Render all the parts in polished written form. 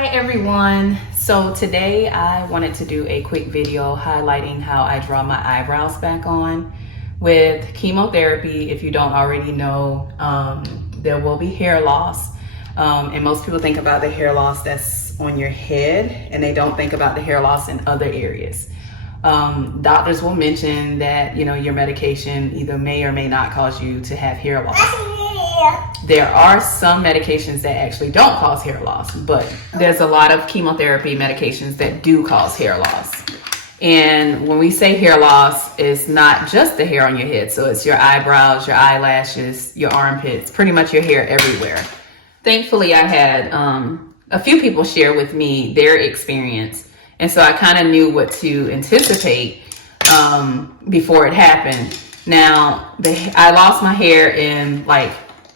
Hi everyone. So today I wanted to do a quick video highlighting how I draw my eyebrows back on. With chemotherapy, if you don't already know, there will be hair loss. And most people think about the hair loss that's on your head and they don't think about the hair loss in other areas. Doctors will mention that, your medication either may or may not cause you to have hair loss. There are some medications that actually don't cause hair loss, but there's a lot of chemotherapy medications that do cause hair loss. And when we say hair loss, it's not just the hair on your head. So it's your eyebrows, your eyelashes, your armpits, pretty much your hair everywhere. Thankfully, I had a few people share with me their experience. And so I kind of knew what to anticipate before it happened. Now, I lost my hair in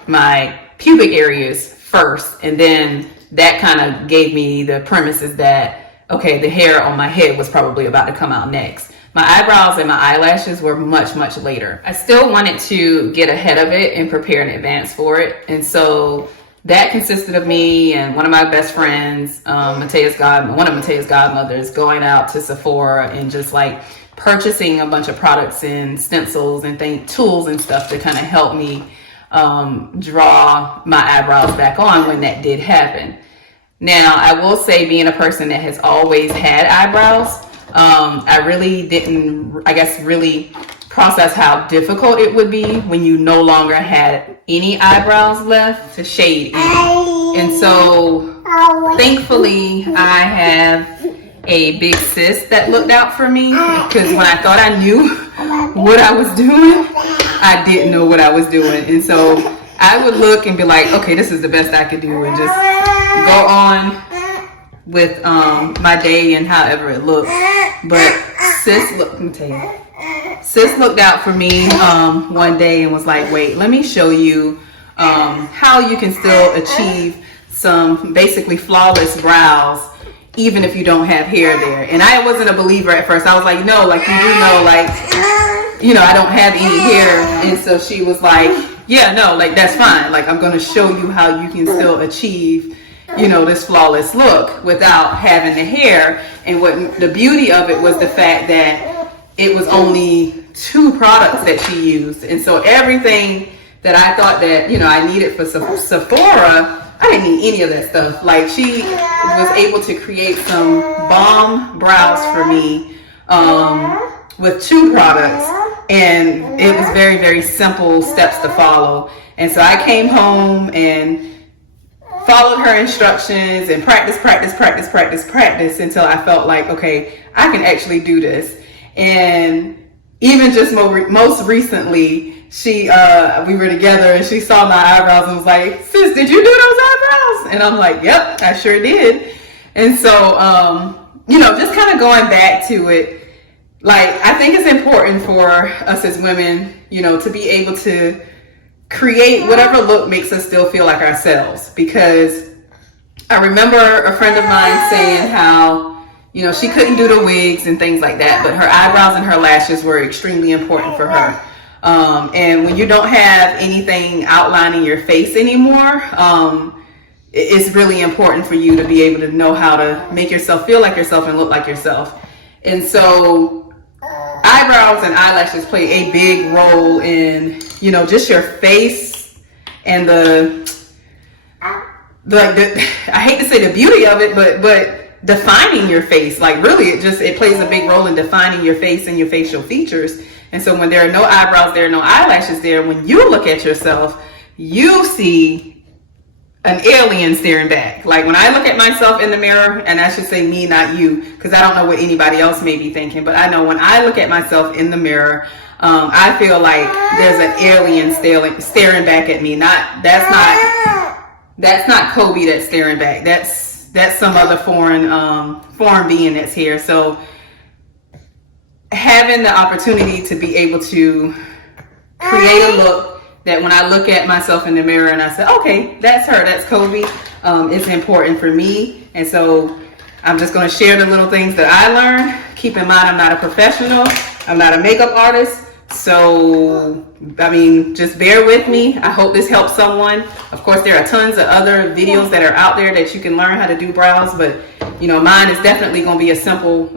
my pubic areas first, and then that kind of gave me the premises that, okay, the hair on my head was probably about to come out next. My eyebrows and my eyelashes were much, much later. I still wanted to get ahead of it and prepare in advance for it. And so that consisted of me and one of my best friends, one of Matea's godmothers, going out to Sephora and just purchasing a bunch of products and stencils and tools and stuff to kind of help me draw my eyebrows back on when that did happen. Now, I will say, being a person that has always had eyebrows, I really didn't, really process how difficult it would be when you no longer had any eyebrows left to shade in. And so, thankfully, I have a big sis that looked out for me, because when I thought I knew what I was doing, I didn't know what I was doing. And so I would look and be like, okay, this is the best I could do, and just go on with my day and however it looked. But sis looked out for me one day and was like, wait, let me show you how you can still achieve some basically flawless brows even if you don't have hair there. And I wasn't a believer at first. I was like, no, you do know, I don't have any hair. And so she was like, yeah, no, that's fine. I'm going to show you how you can still achieve, this flawless look without having the hair. And what the beauty of it was the fact that it was only 2 products that she used. And so everything that I thought that, I needed for Sephora, I didn't need any of that stuff. She was able to create some bomb brows for me with 2 products. And it was very, very simple steps to follow. And so I came home and followed her instructions and practice until I felt like, okay, I can actually do this. And even just most recently, we were together and she saw my eyebrows and was like, sis, did you do those eyebrows? And I'm like, yep, I sure did. And so, just kind of going back to it, I think it's important for us as women, to be able to create whatever look makes us still feel like ourselves. Because I remember a friend of mine saying how, she couldn't do the wigs and things like that, but her eyebrows and her lashes were extremely important for her. And when you don't have anything outlining your face anymore, it's really important for you to be able to know how to make yourself feel like yourself and look like yourself. And so eyebrows and eyelashes play a big role in, just your face and I hate to say the beauty of it, but defining your face. Really, it plays a big role in defining your face and your facial features. And so when there are no eyebrows there, no eyelashes there, when you look at yourself, you see an alien staring back. When I look at myself in the mirror, and I should say me, not you, because I don't know what anybody else may be thinking, but I know when I look at myself in the mirror, I feel like there's an alien staring back at me. That's not Kobe that's staring back. That's some other foreign being that's here. So having the opportunity to be able to create a look that when I look at myself in the mirror and I say, okay, that's her, that's Kobe, it's important for me. And so I'm just going to share the little things that I learned. Keep in mind, I'm not a professional. I'm not a makeup artist. So, I mean, just bear with me. I hope this helps someone. Of course, there are tons of other videos that are out there that you can learn how to do brows, but you know, mine is definitely going to be a simple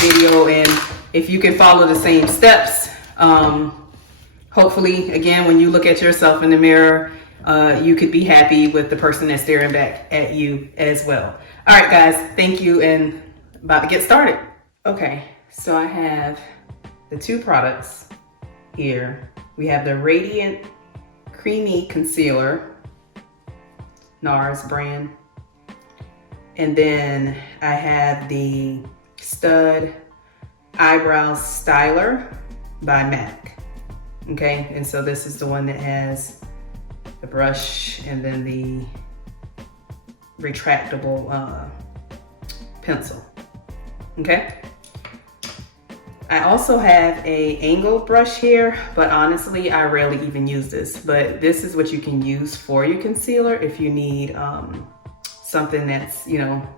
video, and if you can follow the same steps, hopefully, again, when you look at yourself in the mirror, you could be happy with the person that's staring back at you as well. All right, guys, thank you, and about to get started. Okay, so I have the two products here. We have the Radiant Creamy Concealer, NARS brand. And then I have the Stud Eyebrow Styler by MAC. Okay, and so this is the one that has the brush and then the retractable pencil. Okay. I also have a angled brush here, but honestly, I rarely even use this. But this is what you can use for your concealer if you need something that's, you know,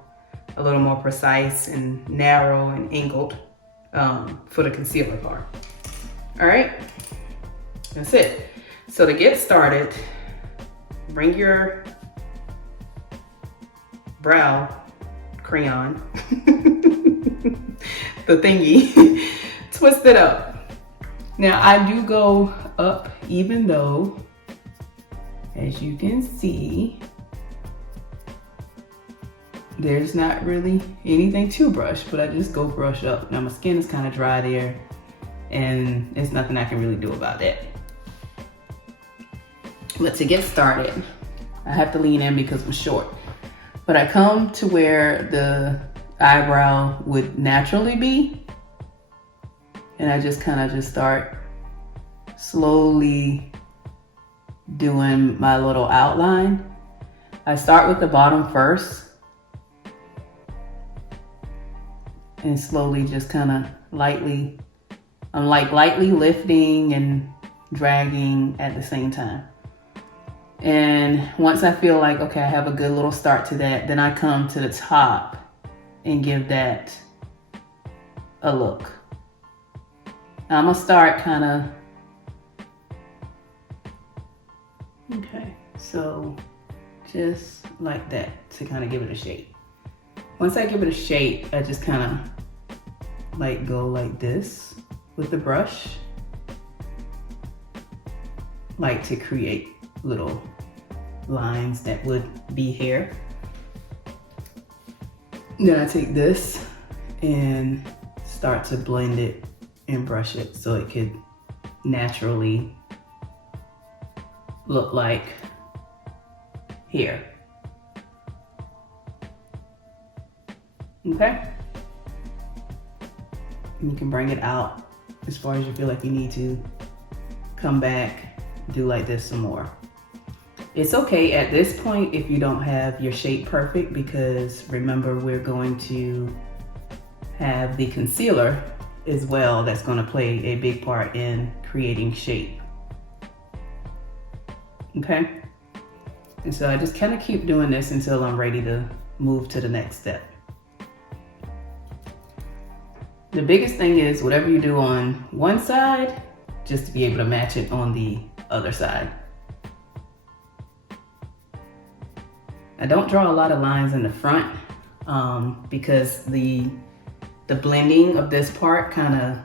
a little more precise and narrow and angled for the concealer part. All right, that's it. So to get started, bring your brow crayon, the thingy, twist it up. Now I do go up, even though, as you can see, there's not really anything to brush, but I just go brush up. Now my skin is kind of dry there, and there's nothing I can really do about that. But to get started, I have to lean in because I'm short. But I come to where the eyebrow would naturally be, and I just kind of just start slowly doing my little outline. I start with the bottom first and slowly just kind of lightly, I'm like lightly lifting and dragging at the same time. And once I feel like, okay, I have a good little start to that, then I come to the top and give that a look. Now I'm gonna start kind of, okay, so just like that to kind of give it a shape. Once I give it a shape, I just kind of like go like this with the brush, like to create little lines that would be hair. Then I take this and start to blend it and brush it so it could naturally look like hair. Okay? And you can bring it out as far as you feel like you need to. Come back, do like this some more. It's okay at this point if you don't have your shape perfect, because remember, we're going to have the concealer as well that's going to play a big part in creating shape. Okay? And so I just kind of keep doing this until I'm ready to move to the next step. The biggest thing is whatever you do on one side, just to be able to match it on the other side. I don't draw a lot of lines in the front because the blending of this part kind of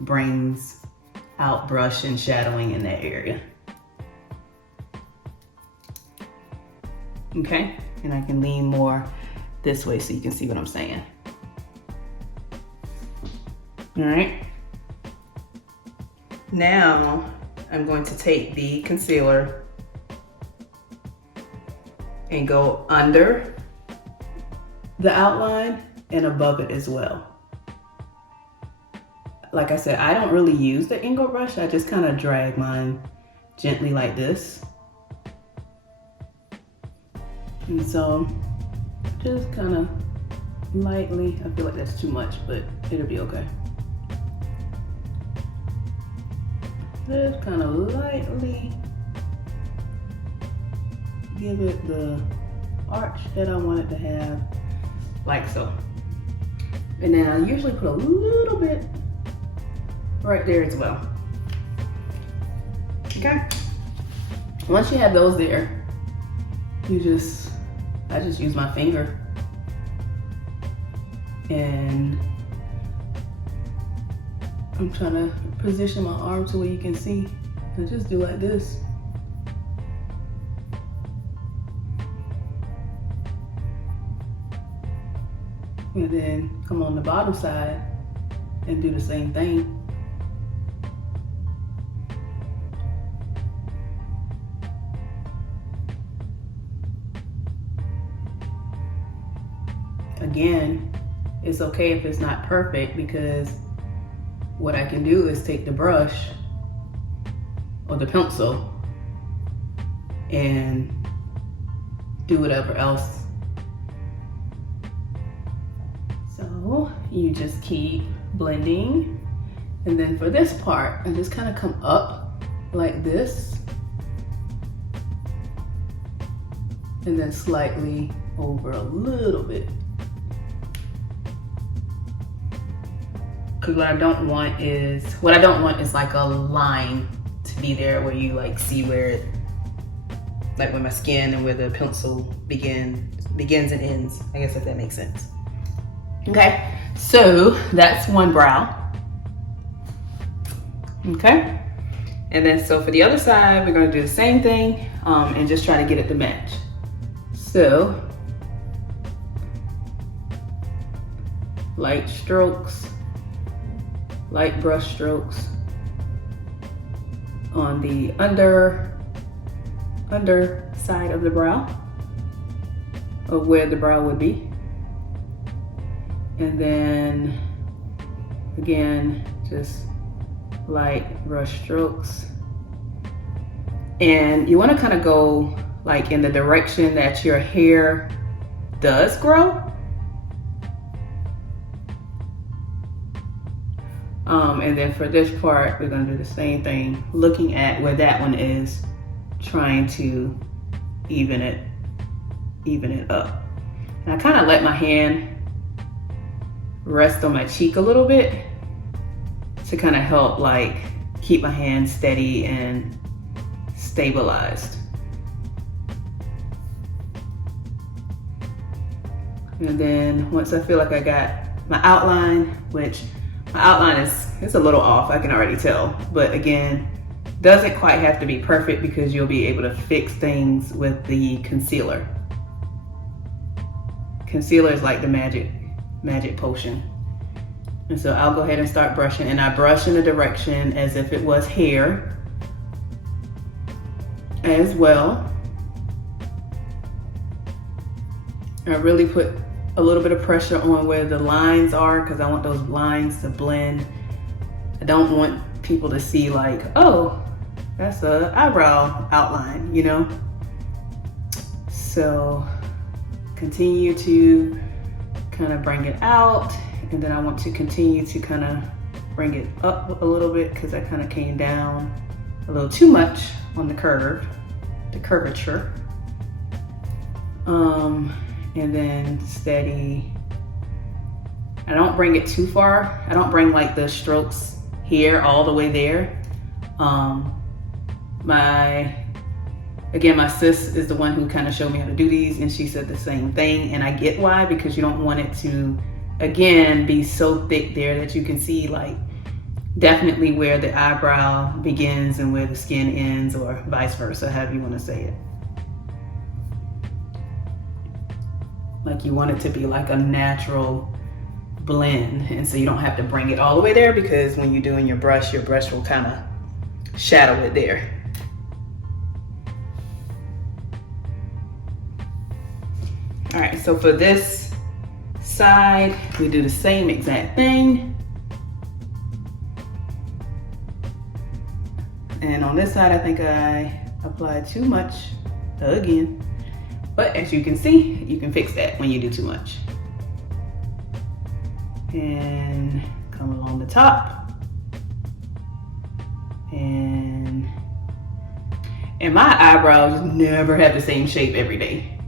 brings out brush and shadowing in that area. Okay, and I can lean more this way so you can see what I'm saying. All right. Now I'm going to take the concealer and go under the outline and above it as well. Like I said, I don't really use the angle brush. I just kind of drag mine gently like this. And so just kind of lightly, I feel like that's too much, but it'll be okay. Just kind of lightly give it the arch that I want it to have, like so. And then I usually put a little bit right there as well. Okay. Once you have those there, I just use my finger and I'm trying to position my arm to where you can see. I just do like this. And then come on the bottom side and do the same thing. Again, it's okay if it's not perfect, because what I can do is take the brush or the pencil and do whatever else. So you just keep blending. And then for this part, I just kind of come up like this and then slightly over a little bit. Because what I don't want is like a line to be there where you like see where it, like where my skin and where the pencil begins and ends. I guess if that makes sense. Okay, so that's one brow. Okay, and then so for the other side, we're gonna do the same thing and just try to get it to match. So, light strokes, light brush strokes on the under side of the brow, of where the brow would be. And then again, just light brush strokes. And you want to kind of go like in the direction that your hair does grow. And then for this part, we're going to do the same thing, looking at where that one is, trying to even it up. And I kind of let my hand rest on my cheek a little bit to kind of help like keep my hand steady and stabilized. And then once I feel like I got my outline, which my outline is a little off, I can already tell, but again, doesn't quite have to be perfect because you'll be able to fix things with the concealer. Concealer is like the magic potion. And so I'll go ahead and start brushing, and I brush in the direction as if it was hair as well. I really put a little bit of pressure on where the lines are because I want those lines to blend. I don't want people to see like, oh, that's an eyebrow outline, you know? So continue to kind of bring it out, and then I want to continue to kind of bring it up a little bit because I kind of came down a little too much on the curvature. And then steady. I don't bring it too far. I don't bring like the strokes here all the way there. My sis is the one who kind of showed me how to do these, and she said the same thing, and I get why, because you don't want it to, again, be so thick there that you can see like definitely where the eyebrow begins and where the skin ends, or vice versa, however you want to say it. Like you want it to be like a natural blend, and so you don't have to bring it all the way there, because when you're doing your brush will kind of shadow it there. All right, so for this side, we do the same exact thing. And on this side, I think I applied too much again. But as you can see, you can fix that when you do too much. And come along the top. And my eyebrows never have the same shape every day.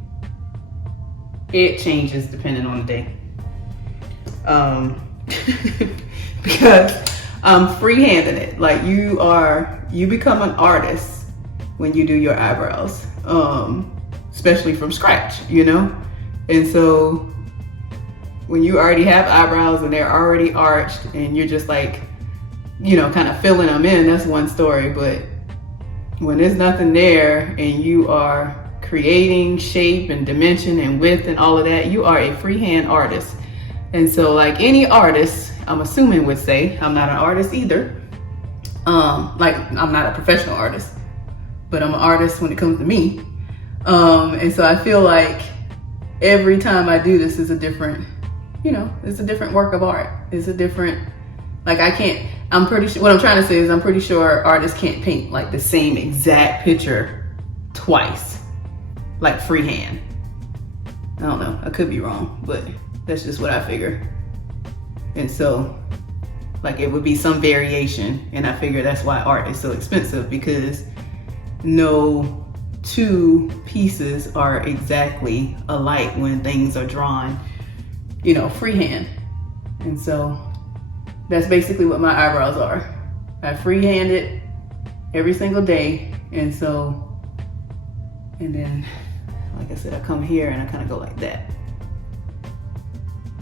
It changes depending on the day. Because I'm freehanding it. Like you become an artist when you do your eyebrows, especially from scratch, you know? And so when you already have eyebrows and they're already arched and you're just like, you know, kind of filling them in, that's one story. But when there's nothing there and you are creating shape and dimension and width and all of that, you are a freehand artist. And so like any artist, I'm assuming would say, I'm not an artist either. Like I'm not a professional artist, but I'm an artist when it comes to me. And so I feel like every time I do this is a different, you know, it's a different work of art. It's a different, like I'm pretty sure, what I'm trying to say is I'm pretty sure artists can't paint like the same exact picture twice, like freehand. I don't know, I could be wrong, but that's just what I figure. And so like it would be some variation, and I figure that's why art is so expensive, because no two pieces are exactly alike when things are drawn, you know, freehand. And so that's basically what my eyebrows are. I freehand it every single day. And so, and then, like I said, I come here and I kind of go like that.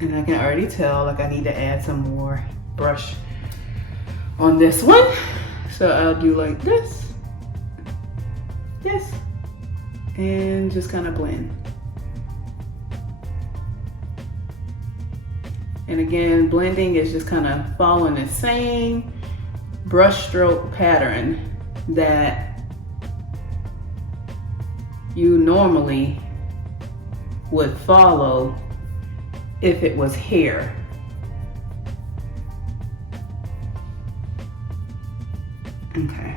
And I can already tell like I need to add some more brush on this one. So I'll do like this, and just kind of blend. And again, blending is just kind of following the same brush stroke pattern that you normally would follow if it was hair. Okay,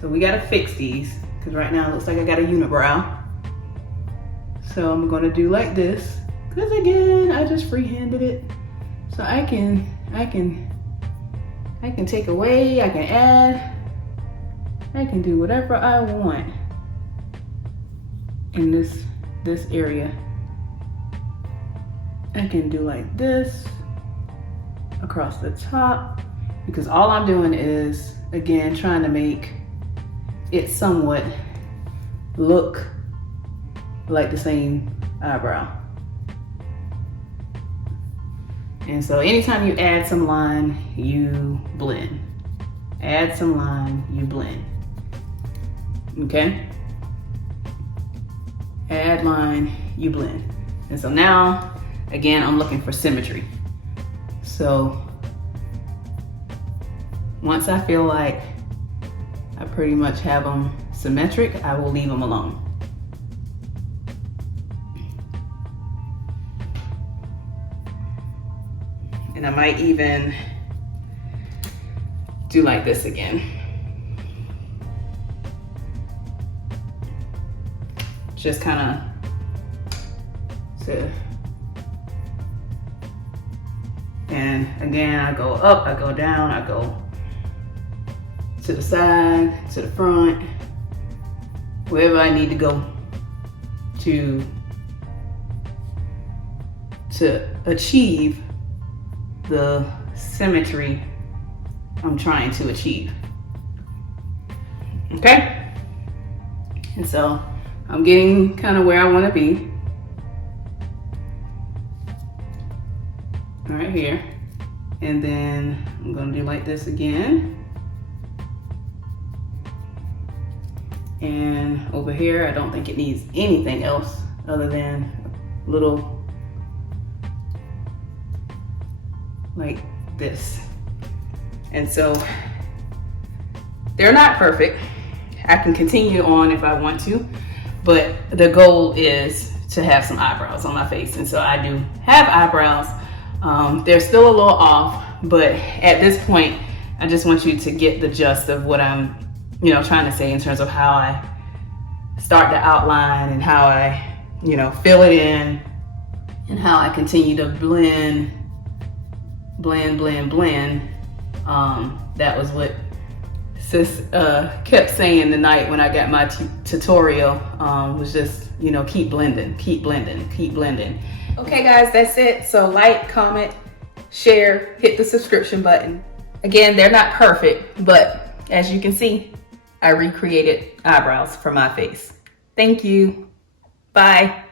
so we gotta fix these because right now it looks like I got a unibrow. So I'm gonna do like this, because again, I just freehanded it. So I can take away, I can add, I can do whatever I want in this area. I can do like this across the top, because all I'm doing is, again, trying to make it somewhat look like the same eyebrow. And so anytime you add some line, you blend. Add some line, you blend. Okay? Add line, you blend. And so now, again, I'm looking for symmetry. So once I feel like I pretty much have them symmetric, I will leave them alone. And I might even do like this again. Just kind of to, and again, I go up, I go down, I go to the side, to the front, wherever I need to go to achieve the symmetry I'm trying to achieve. Okay? And so I'm getting kind of where I want to be. Right here. And then I'm going to do like this again. And over here, I don't think it needs anything else other than a little like this. And so they're not perfect. I can continue on if I want to, but the goal is to have some eyebrows on my face. And so I do have eyebrows. They're still a little off, but at this point, I just want you to get the gist of what I'm, you know, trying to say in terms of how I start the outline and how I, you know, fill it in and how I continue to blend. That was what sis kept saying the night when I got my tutorial, was just, you know, keep blending. Okay guys, that's it. So like, comment, share, hit the subscription button. Again, they're not perfect, but as you can see, I recreated eyebrows for my face. Thank you. Bye.